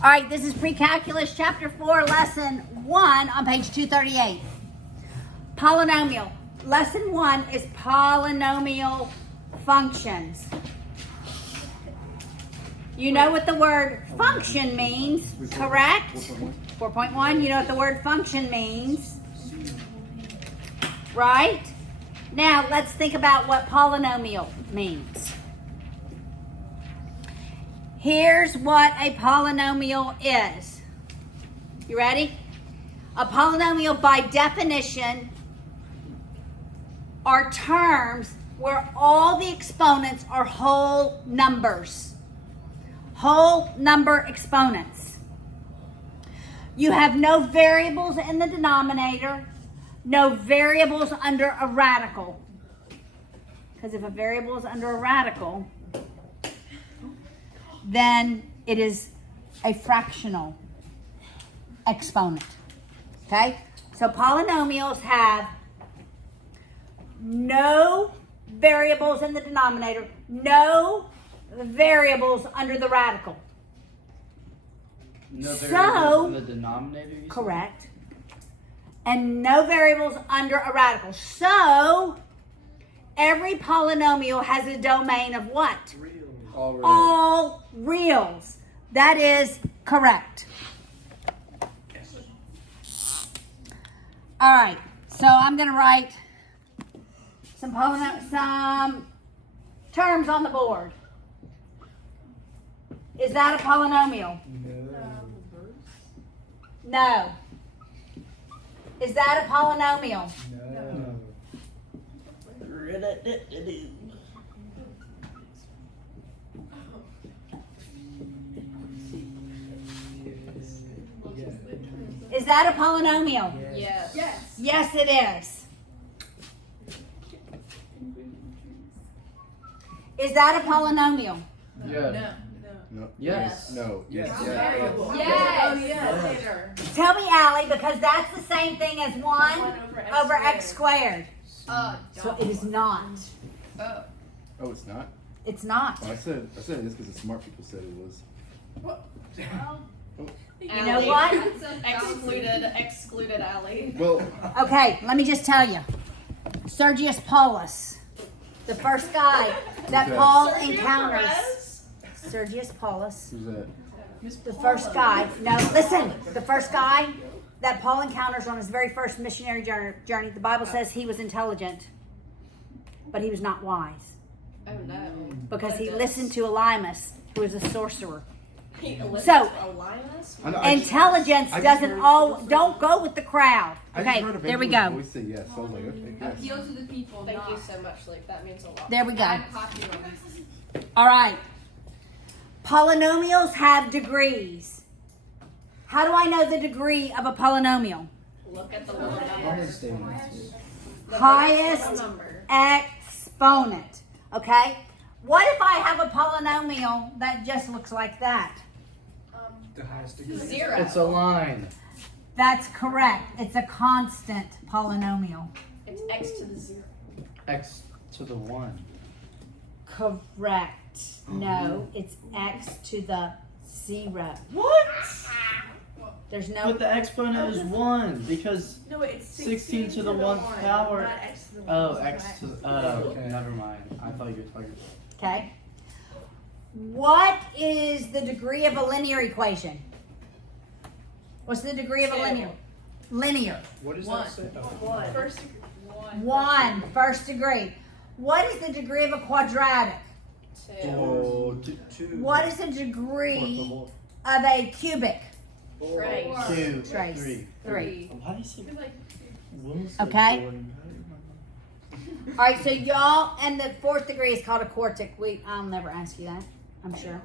All right, this is Precalculus, Chapter 4, Lesson 1 on page 238. Polynomial. Lesson 1 is polynomial functions. You know what the word function means, correct? 4.1, you know what the word function means, right? Now, let's think about what polynomial means. Here's what a polynomial is. You ready? A polynomial, by definition, are terms where all the exponents are whole numbers. Whole number exponents. You have no variables in the denominator, no variables under a radical. Because if a variable is under a radical, then it is a fractional exponent. Okay? So polynomials have no variables in the denominator, no variables under the radical. No variables in the denominator? Correct. And no variables under a radical. So every polynomial has a domain of what? All reals. That is correct. All right. So I'm going to write some terms on the board. Is that a polynomial? No. Is that a polynomial? No. Is that a polynomial? Yes. Yes. Yes, it is. Is that a polynomial? Yeah. No. Yes. No. Yes. Yes. Yes. Oh, yes. Tell me, Allie, because that's the same thing as 1 over x squared. So it is not. Oh, it's not? It's not. Oh, I said it is because the smart people said it was. You know what? Excluded Allie. Well, Okay, let me just tell you. Sergius Paulus, the first guy that Paul encounters. Sergius Paulus. who's that? The first guy. No, listen. The first guy that Paul encounters on his very first missionary journey. The Bible says he was intelligent, but he was not wise. Oh no. Because he listened to Elymas, who was a sorcerer. So, Intelligence doesn't don't go with the crowd. Okay, there we go. Always say yes. So I was like, okay, yes. appeal to the people. Thank you so much, Luke. That means a lot. There we go. I'm popular. All right. Polynomials have degrees. How do I know the degree of a polynomial? Look at the little number. Highest Number. exponent. Okay? What if I have a polynomial that just looks like that? The highest degree. 0. It's a line. That's correct. It's a constant polynomial. It's x to the 0. X to the 1. Correct. No, it's x to the 0. What? There's no... But the exponent is 1 because No, it's 16 to the 1th power. Oh, x to. Oh, never mind. I thought you were talking. Okay. What is the degree of a linear equation? What's the degree of a linear? Linear. What does 1. that say? Oh. 1. First 1, first degree. What is the degree of a quadratic? 2. Oh, Two. What is the degree of a cubic? Trace. 2, Trace. 3. 3. Why do you say? Will's Okay. like All right, so y'all, and the 4th degree is called a quartic. I'll never ask you that, I'm sure.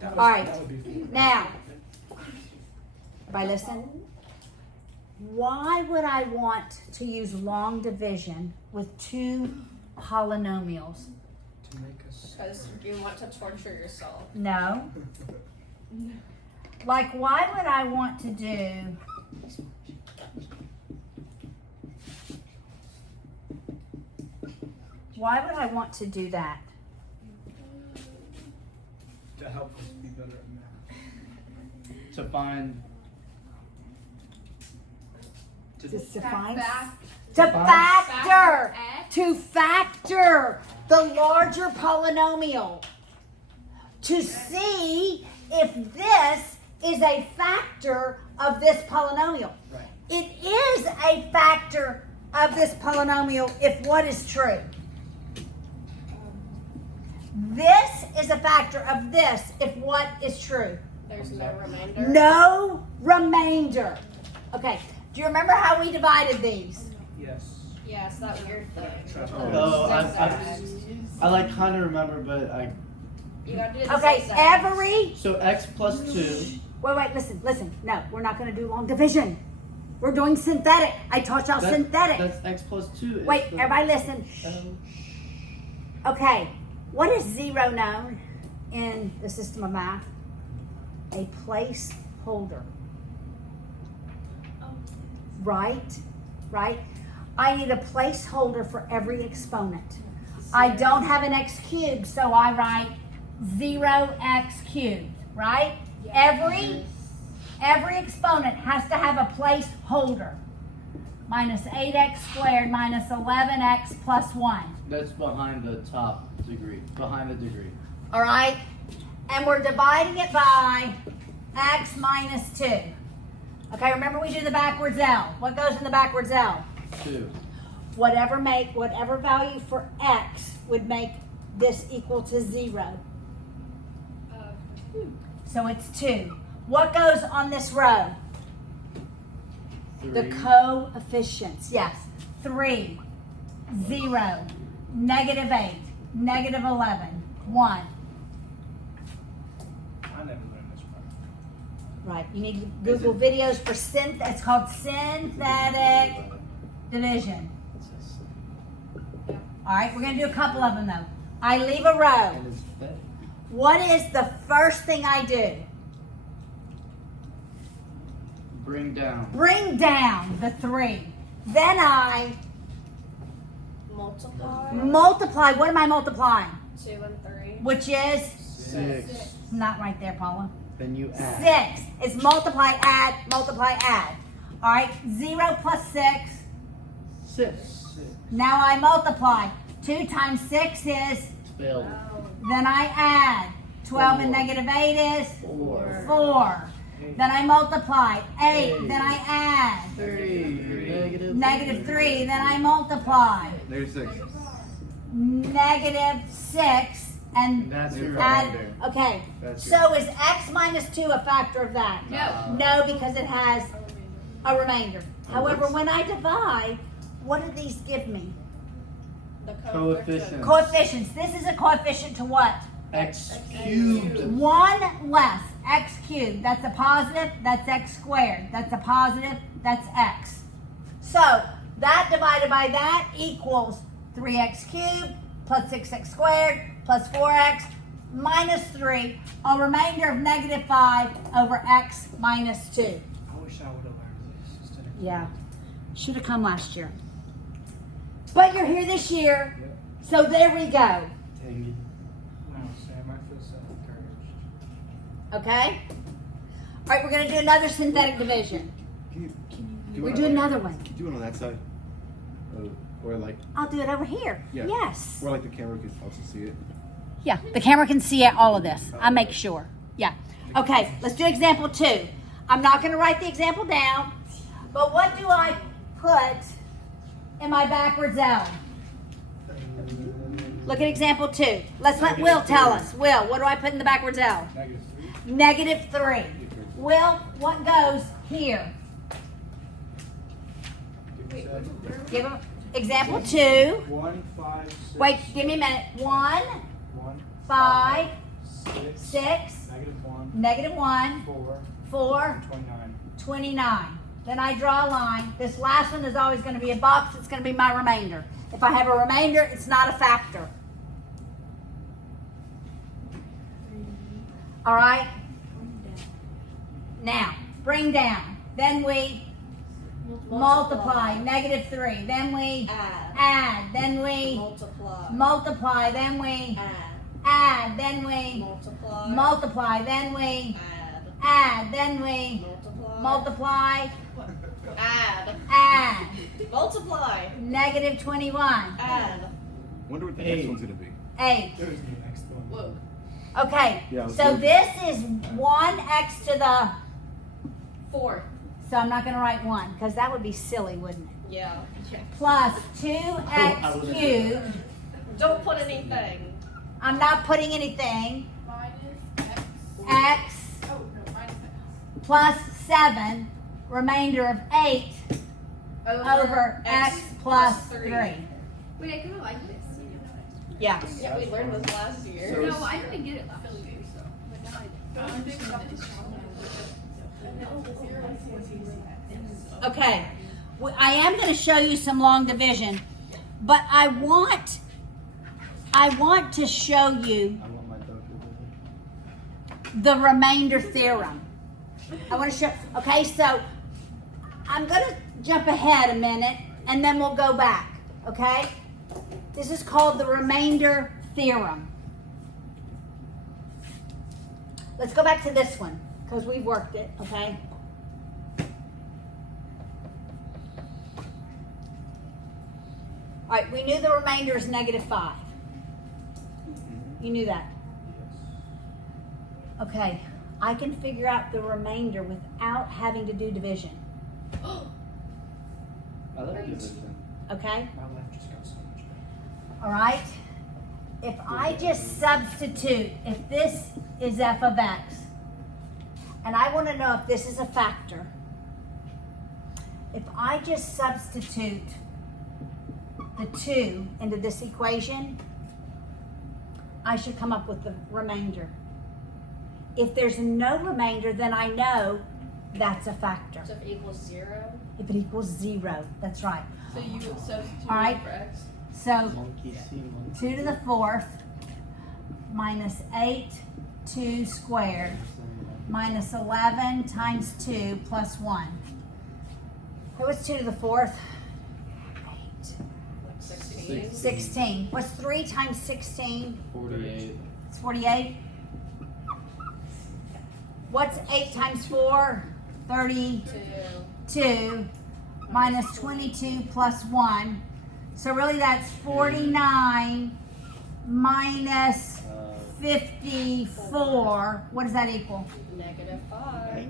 That was- All right. that would be fun. Now, everybody listen. Why would I want to use long division with 2 polynomials? To make us. Because you want to torture yourself. No. Like, why would I want to do... Why would I want to do that? To help us be better at math. to find. Just to find. Back. To To find- factor. X. To factor the larger polynomial. To see if this is a factor of this polynomial. Right. It is a factor of this polynomial if what is true. This is a factor of this if what is true. There's no remainder. No remainder. Okay, do you remember how we divided these? Yes. Yes, that weird thing. Oh, Zigzag. I like kind of remember, but I. You gotta do the Okay, zigzag. every. So x plus 2. Wait, listen. No, we're not going to do long division. We're doing synthetic. I taught y'all synthetic. That's x plus 2. Wait, It's the- everybody listen. Okay, what is zero known in the system of math? A placeholder. Right? I need a placeholder for every exponent. I don't have an x cubed, so I write 0x cubed, right? Every exponent has to have a placeholder. Minus 8x squared minus 11x plus 1. That's behind the top degree. Behind the degree. All right? And we're dividing it by x minus 2. Okay, remember we do the backwards L. What goes in the backwards L? 2. Whatever value for x would make this equal to 0. So it's 2. What goes on this row? 3. The coefficients. Yes. 3, 0, negative 8, negative 11, 1. I never learned this part. Right. You need to Google videos for it's called synthetic division. All right, we're going to do a couple of them though. I leave a row. And it's that. What is the first thing I do? Bring down. Bring down the 3. Then I Multiply. multiply. What am I multiplying? 2 and 3. Which is 6. not right there, Paula. Then you add. 6. It's multiply, add, multiply, add. All right, 0 plus 6. 6. Now I multiply. 2 times 6 is, Failed. then I add. 12 and negative 8 is 4. 4. Then I multiply. 8, then I add. 3. Negative 3, then I multiply. There's 6. Negative 6, and That's your add. remainder. Okay, That's so is x minus 2 a factor of that? No. No, because it has a remainder. However, what? when I divide, what do these give me? The Coefficient. Coefficients. This is a coefficient to what? X cubed. 1 less x cubed. That's a positive, that's x squared. That's a positive, that's x. So that divided by that equals 3x cubed plus 6x squared plus 4x minus 3, a remainder of negative 5 over x minus 2. I wish I would have learned this instead of. Yeah, should have come last year. But you're here this year, so there we go. Dang Wow, Sam, I feel so encouraged. Okay? All right, we're going to do another synthetic division. Can you do We're it doing on- another one. Do it on that side. Or like, I'll do it over here. Yeah. Yes. or like the camera can also see it. Yeah, the camera can see all of this. I make sure. Yeah. Okay, let's do example 2. I'm not going to write the example down, but what do I put in my backwards L? Look at example 2. Let's let Will tell us. Will, what do I put in the backwards L? Negative 3. -3. Will, what goes here? Give him example 2. 1, 5, 6. Wait, give me a minute. 1, 1, 5, 6. 6, Negative 1. -1, 4. 4, 29. 29. Then I draw a line. This last one is always going to be a box. It's going to be my remainder. If I have a remainder, it's not a factor. All right? Now, bring down. Then we multiply. -3. Then we add. Then we Multiply. multiply. Then we Add. add. Then we Multiply. multiply. Then we Add. add. Then we multiply, add. Multiply. Negative 21. Add. Wonder what the next one's gonna be. 8. There's the next one. Whoa. Okay, Yeah, I was so joking. this is 1x to the, 4. so I'm not going to write 1 because that would be silly, wouldn't it? Yeah. Plus I 2x wouldn't do cubed. Don't put anything. I'm not putting anything. Minus x. X Oh, no, minus x. plus 7, remainder of 8 over x plus 3. Wait, I kind of like this. Yeah. Yeah, we learned this last year. So- No, I didn't get it last year, so. But now I do. Okay. I am going to show you some long division, but I want to show you I want my doctor. the remainder theorem. I want to show, okay, so I'm going to jump ahead a minute and then we'll go back, okay? This is called the remainder theorem. Let's go back to this one because we've worked it, okay? All right, we knew the remainder is negative 5. You knew that. Okay, I can figure out the remainder without having to do division. I like division. Okay? My life just got so much better. All right? If I just substitute, if this is f of x, and I want to know if this is a factor, if I just substitute the 2 into this equation, I should come up with the remainder. If there's no remainder, then I know that's a factor. So if it equals 0. If it equals 0, that's right. So you would substitute All right. one for x. So Monkey see, monkey 2 to the 4th minus 8, 2 squared minus 11 times 2 plus 1. So what's 2 to the 4th? 8. 16. 16. What's 3 times 16? 48. It's 48. What's 8 times 4? 32. 2. Minus 22 plus 1. So really that's 49 minus 54. What does that equal? Negative 5.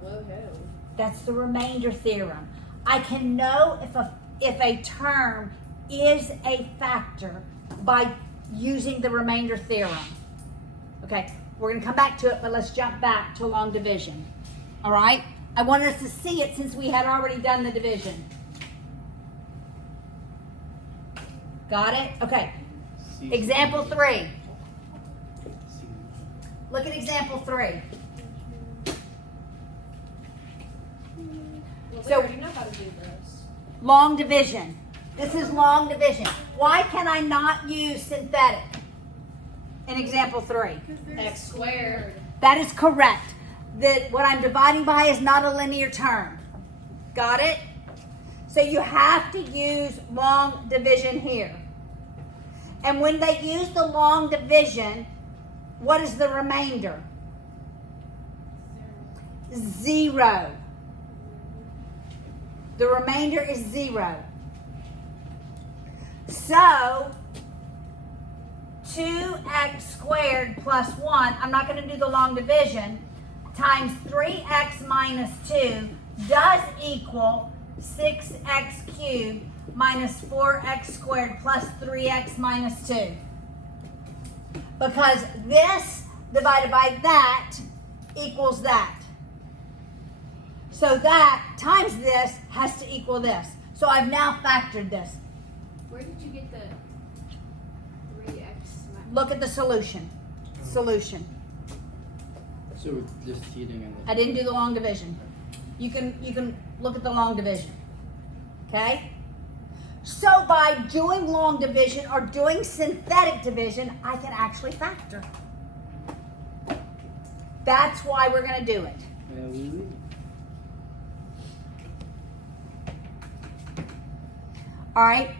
Whoa-ho. That's the remainder theorem. I can know if a term is a factor by using the remainder theorem. Okay, we're going to come back to it, but let's jump back to long division. All right? I wanted us to see it since we had already done the division. Got it? Okay. Example 3. Look at example 3. Well, we So- already know how to do this. Long division. This is long division. Why can I not use synthetic in example 3? X squared. That is correct. That what I'm dividing by is not a linear term. Got it? So you have to use long division here. And when they use the long division, what is the remainder? 0. The remainder is 0. So 2x squared plus 1, I'm not going to do the long division, times 3x minus 2 does equal 6x cubed minus 4x squared plus 3x minus 2. Because this divided by that equals that. So that times this has to equal this. So I've now factored this. Where did you get the 3x? Look at the solution. Solution. So we're just heating in I didn't do the long division. You can look at the long division. Okay? So by doing long division or doing synthetic division, I can actually factor. That's why we're going to do it. All right?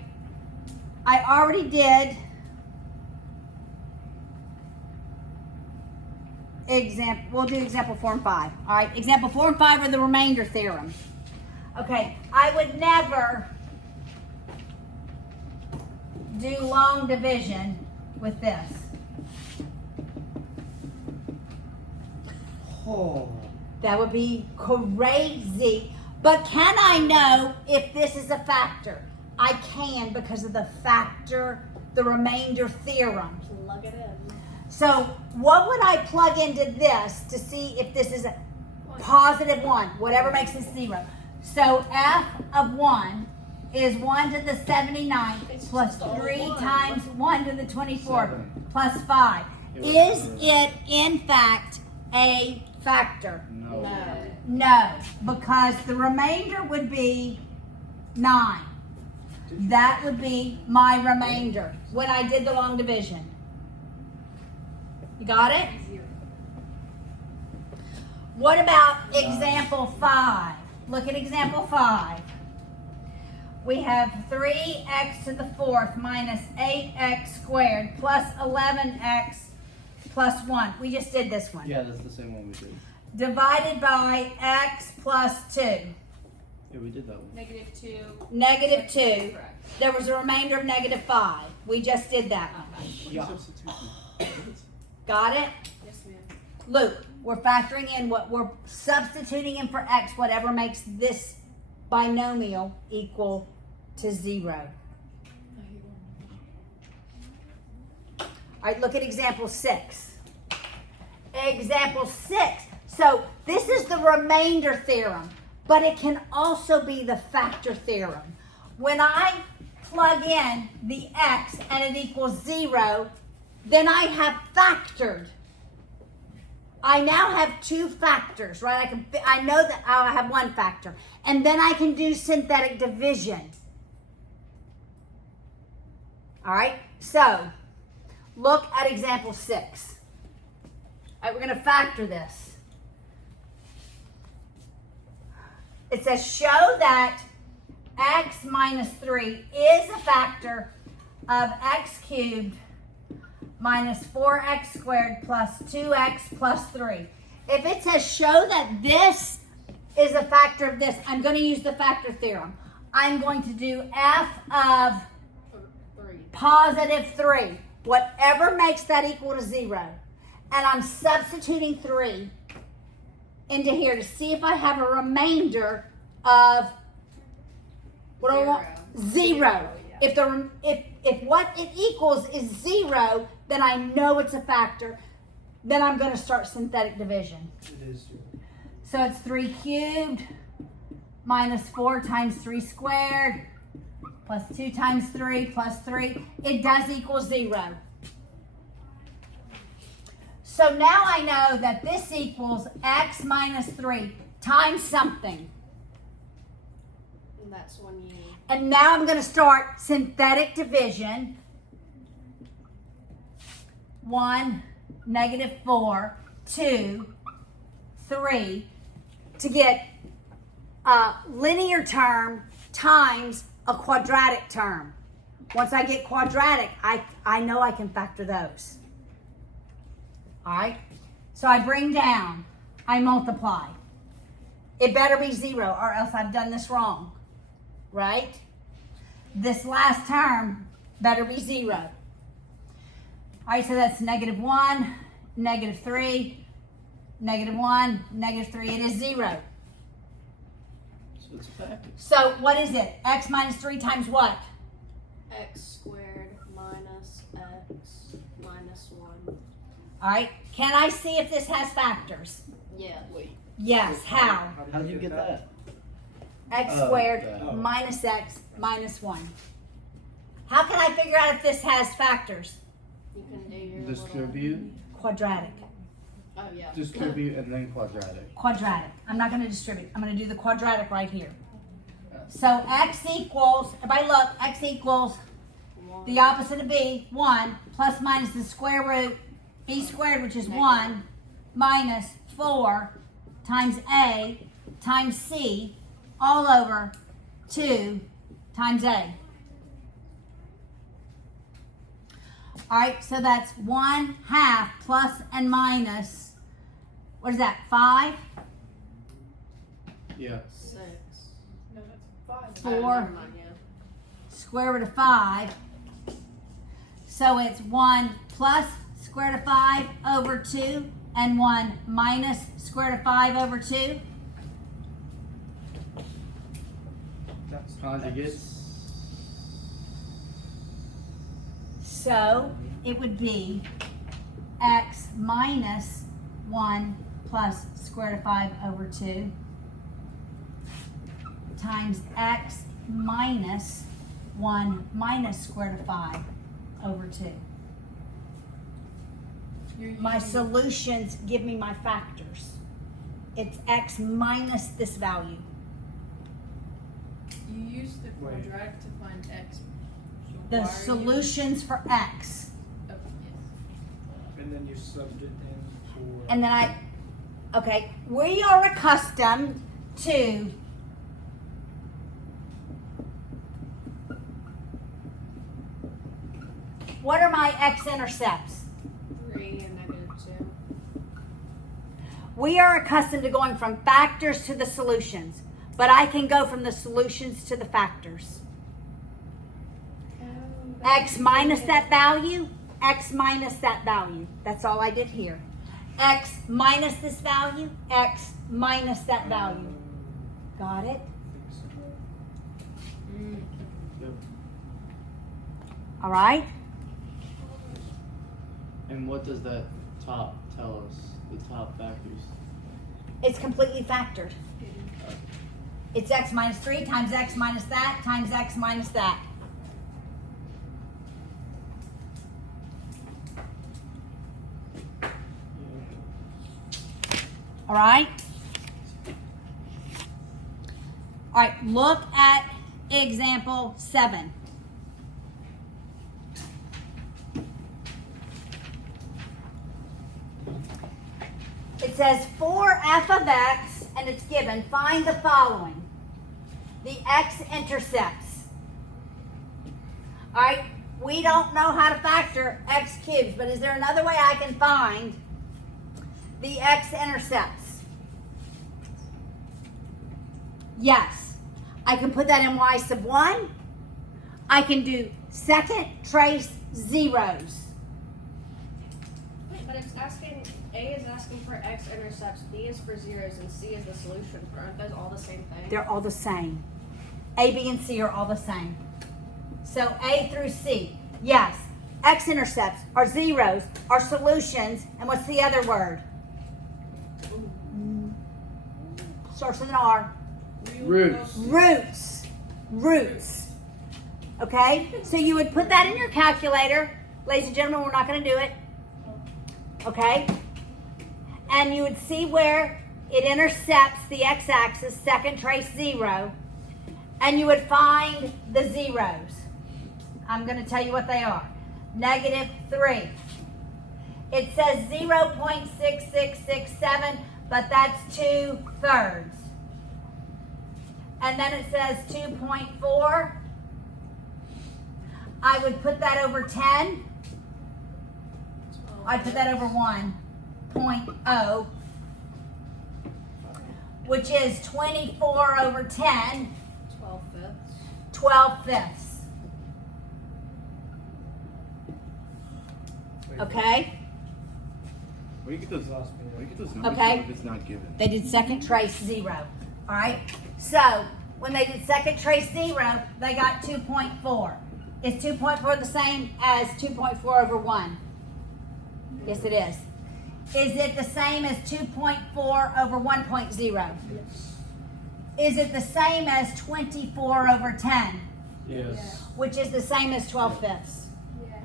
I already did example, we'll do example 4 and 5. All right, example 4 and 5 are the remainder theorem. Okay, I would never do long division with this. Oh. That would be crazy. But can I know if this is a factor? I can because of the factor, the remainder theorem. Plug it in. So what would I plug into this to see if this is a positive 1, whatever makes it 0? So f of 1 is 1 to the 79 It's plus just all 3 one. times 1 to the 24 7. plus 5. Is it in fact a factor? No. No. No, because the remainder would be 9. That would be my remainder when I did the long division. You got it? What about example 5? Look at example 5. We have 3x to the 4th minus 8x squared plus 11x plus 1. We just did this one. Yeah, that's the same one we did. Divided by x plus 2. Yeah, we did that one. -2. Negative 2. Correct. There was a remainder of negative 5. We just did that one. Yeah. Got it? Yes, ma'am. Luke, we're factoring in what we're substituting in for x, whatever makes this binomial equal to 0. All right, look at example 6. Example 6. So this is the remainder theorem, but it can also be the factor theorem. When I plug in the x and it equals 0, then I have factored. I now have 2 factors, right? I know that I have 1 factor. And then I can do synthetic division. All right? So, look at example 6. All right, we're going to factor this. It says show that x minus 3 is a factor of x cubed minus 4x squared plus 2x plus 3. If it says show that this is a factor of this, I'm going to use the factor theorem. I'm going to do f of 3. positive 3. Whatever makes that equal to 0. And I'm substituting 3 into here to see if I have a remainder of what do I want? 0. Yeah. If what it equals is 0, then I know it's a factor. Then I'm going to start synthetic division. It is 0. So it's 3 cubed minus 4 times 3 squared plus 2 times 3 plus 3. It does equal 0. So now I know that this equals x minus 3 times something. And that's when you. And now I'm going to start synthetic division. 1, negative 4, 2, 3, to get a linear term times a quadratic term. Once I get quadratic, I know I can factor those. All right? So I bring down, I multiply. It better be 0 or else I've done this wrong. Right? This last term better be 0. All right, so that's negative 1, negative 3, negative 1, negative 3. It is 0. So it's a factor. So what is it? X minus 3 times what? X squared minus x minus 1. All right. Can I see if this has factors? Yeah. Yes. How? How did you get that? X Oh, squared okay. minus x minus 1. How can I figure out if this has factors? You can do your Distribute, Quadratic. Little, oh yeah. distribute, and then quadratic. Quadratic. I'm not going to distribute. I'm going to do the quadratic right here. So x equals, if I look, x equals the opposite of b, 1, plus minus the square root, b squared, which is 1, minus 4 times a times c, all over 2 times a. All right, so that's 1/2 plus and minus What is that, 5? Yeah. 6. No, that's 5. Four. Never mind, yeah. Square root of 5. So it's 1 plus square root of 5 over 2 and 1 minus square root of 5 over 2. That's Conjugates. So it would be x minus 1 plus square root of 5 over 2 times x minus 1 minus square root of 5 over 2. My solutions give me my factors. It's x minus this value. You use the quadratic to find x. So The why are you- solutions for x. Oh, yes. And then you subbed it in for. And then okay, we are accustomed to what are my x-intercepts? 3 and -2. We are accustomed to going from factors to the solutions, but I can go from the solutions to the factors. X minus that value, x minus that value. That's all I did here. X minus this value, x minus that value. Got it? Yep. All right? And what does that top tell us? The top factors. It's completely factored. It's x minus 3 times x minus that times x minus that. All right? All right, look at example 7. It says for f of x, and it's given, find the following. The x-intercepts. All right, we don't know how to factor x cubes, but is there another way I can find the x-intercepts? Yes. I can put that in y sub 1. I can do second trace zeros. Wait, but it's asking, A is asking for x-intercepts, B is for zeros, and C is the solution. Aren't those all the same thing? They're all the same. A, B, and C are all the same. So A through C, yes. X-intercepts are zeros, are solutions, and what's the other word? Starts with an R. Roots. Roots. Roots. Okay? So you would put that in your calculator. Ladies and gentlemen, we're not going to do it. Okay? And you would see where it intercepts the x-axis, second trace 0. And you would find the zeros. I'm going to tell you what they are. -3. It says 0.6667, but that's 2/3. And then it says 2.4. I would put that over 10. I'd put that over 1.0, which is 24 over 10, 12/5. 12/5. Okay? Where do you get those? Lost me. Where do you get those numbers Okay. from if it's not given? They did second trace 0. All right? So, when they did second trace 0, they got 2.4. Is 2.4 the same as 2.4 over 1? Yes, it is. Is it the same as 2.4 over 1.0? Is it the same as 24 over 10? Yes. Which is the same as 12/5. Yes.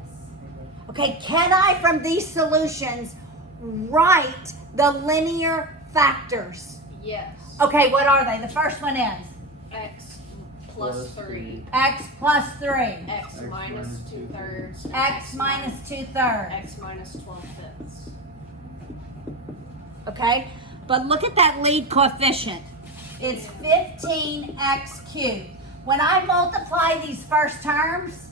Okay, can I, from these solutions, write the linear factors? Yes. Okay, what are they? The first one is X plus 3. x plus 3, X minus 2/3. and x minus 2/3. X minus 12/5. Okay, but look at that lead coefficient. It's 15x cubed. When I multiply these first terms,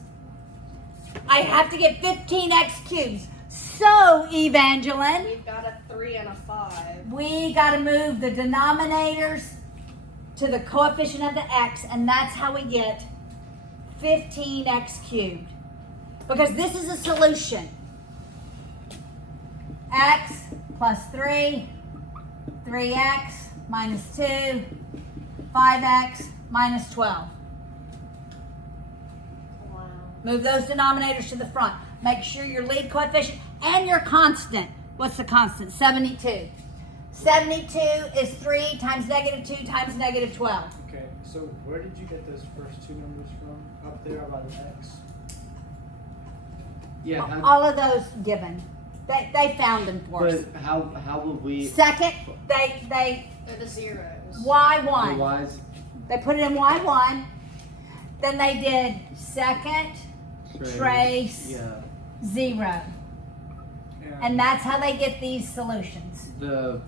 I have to get 15x cubes. So, Evangeline, We've got a 3 and a 5. we got to move the denominators to the coefficient of the x, and that's how we get 15x cubed. Because this is a solution. X plus 3, 3x minus 2, 5x minus 12. Wow. Move those denominators to the front. Make sure your lead coefficient and your constant. What's the constant? 72. 72 is 3 times negative 2 times negative 12. Okay, so where did you get those first two numbers from? Up there about an X? Yeah. All of those given. They found them for us. But how would we? Second, they They're the zeros. Y1. The Y's They put it in Y1. Then they did second, trace, Yeah. 0. And that's how they get these solutions. The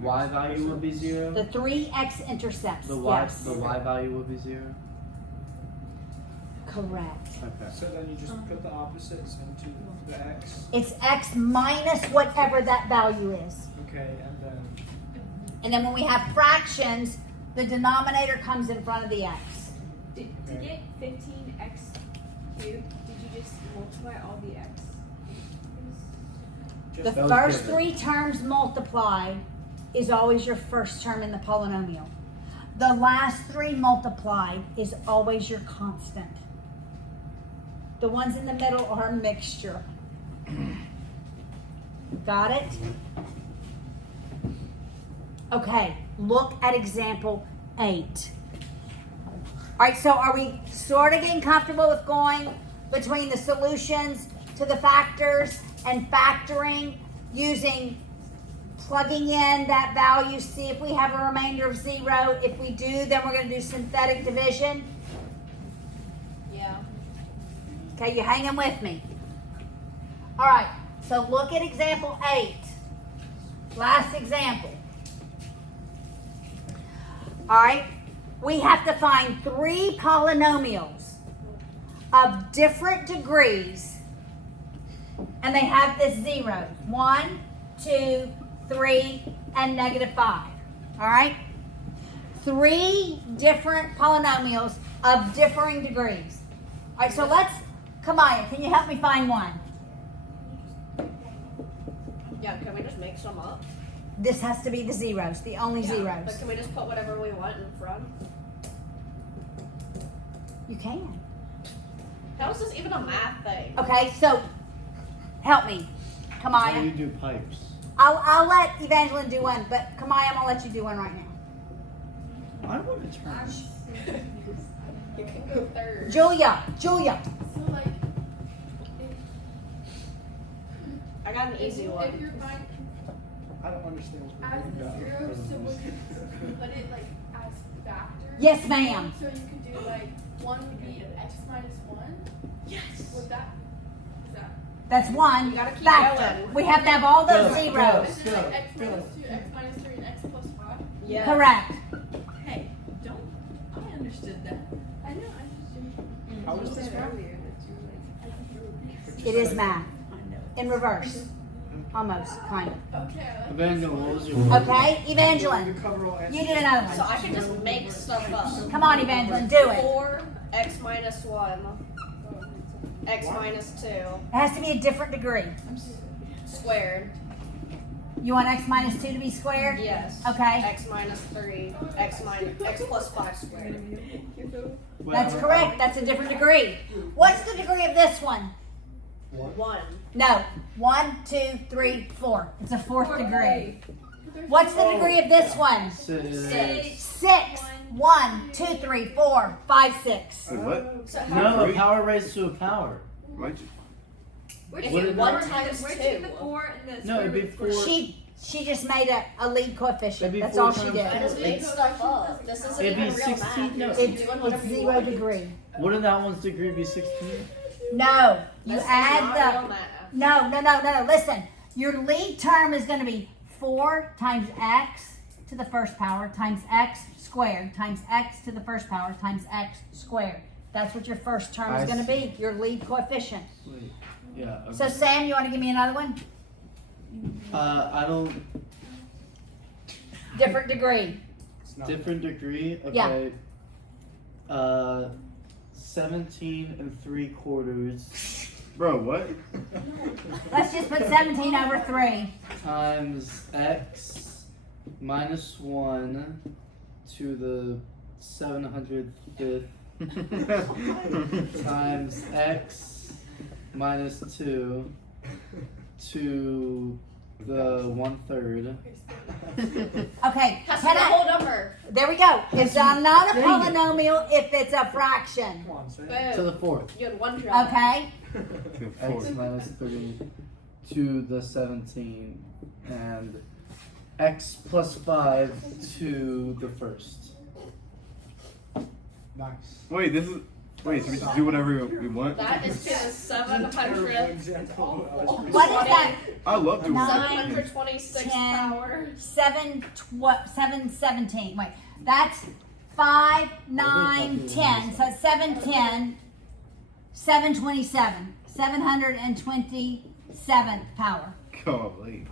Y value would be 0. The 3x intercepts. The Y Yes. the Y value would be 0. Correct. Okay. So then you just put the opposites into the X. It's x minus whatever that value is. Okay, and then And then when we have fractions, the denominator comes in front of the x. To get 15x cubed, did you just multiply all the x? The That was first given. 3 terms multiplied is always your first term in the polynomial. The last 3 multiplied is always your constant. The ones in the middle are a mixture. Got it? Okay, look at example 8. All right, so are we sort of getting comfortable with going between the solutions to the factors and factoring using plugging in that value, see if we have a remainder of 0. If we do, then we're going to do synthetic division. Yeah. Okay, you hanging with me? All right, so look at example 8. Last example. All right, we have to find 3 polynomials of different degrees, and they have this 0. 1, 2, 3, and negative 5. All right? 3 different polynomials of differing degrees. All right, so let's, Kamaya, can you help me find one? Yeah, can we just make some up? This has to be the zeros, the only Yeah, zeros. But can we just put whatever we want in front? You can. How is this even a math thing? Okay, so help me, That's how Kamaya. you do pipes. I'll let Evangeline do one, but Kamaya, I'm gonna let you do one right now. I want to turn. You can go third. Julia. So like, I got an easy if one. you're fine I don't understand what as we're the doing zero, about. so would you put it like as factors? Yes, ma'am. So you could do like 1 would be x minus 1. Yes. Would that, is that? That's one You gotta keep factor. going. We have to have all those Go, zeros. go. Is it like x minus 2, x minus 3, and x plus 5? Yeah. Correct. Hey, don't. I understood that. I know, I just didn't. How was this math? earlier that you were like, I think It is math. I know. In reverse. Almost, kind of. Okay, I like Evangeline, what was your? Okay, Evangeline, To cover all you do another So one. I can just make stuff up. Come on, Evangeline, do it. 4 x minus 1, x minus 2 It has to be a different degree. squared. You want x minus 2 to be squared? Yes. Okay. X minus 3, x plus 5 squared. That's correct. That's a different degree. What's the degree of this one? 1. No. 1, 2, 3, 4. It's a 4th degree. What's the degree of this one? 6. 6. 1, 2, 3, 4, 5, 6. Wait, what? So how No, a power raised to a power. Why'd you? if What you did 1 that- times Where'd 2? you get the 4 and the No, it'd be 4. She just made a lead coefficient. It'd be That's 4 all she times did. I just made stuff up. This isn't It'd be even real 16, math. no. You're It's, just doing it's whatever you 0 want. degree. Wouldn't that one's degree be 16? No. You This is add not the... real math. No. Listen, your lead term is going to be 4 times x to the first power times x squared times x to the first power times x squared. That's what your first term is I going to be, your lead coefficient. Wait. Yeah. Okay. So Sam, you want to give me another one? I don't. Different degree. It's not Different degree. Yeah. Okay. 17 3/4 Bro, what? Let's just put 17 over 3. times x minus 1 to the 705th times x minus 2 to the 1/3. Okay. Has to Can be a I? whole number. There we go. It's not a Dang it. polynomial if it's a fraction. Come on, Sam. To Boom. the 4th. You had one job. Okay. X minus 3 to the 17 and x plus 5 to the 1st. Nice. Wait, this is. Wait, so we just do whatever we want? That is to the Terrible 700th. example. What is that? I love doing Nine. that. 726 10. power. 717. Wait, that's 5, 9, 10. So it's 710, 727, 727th power. Golly.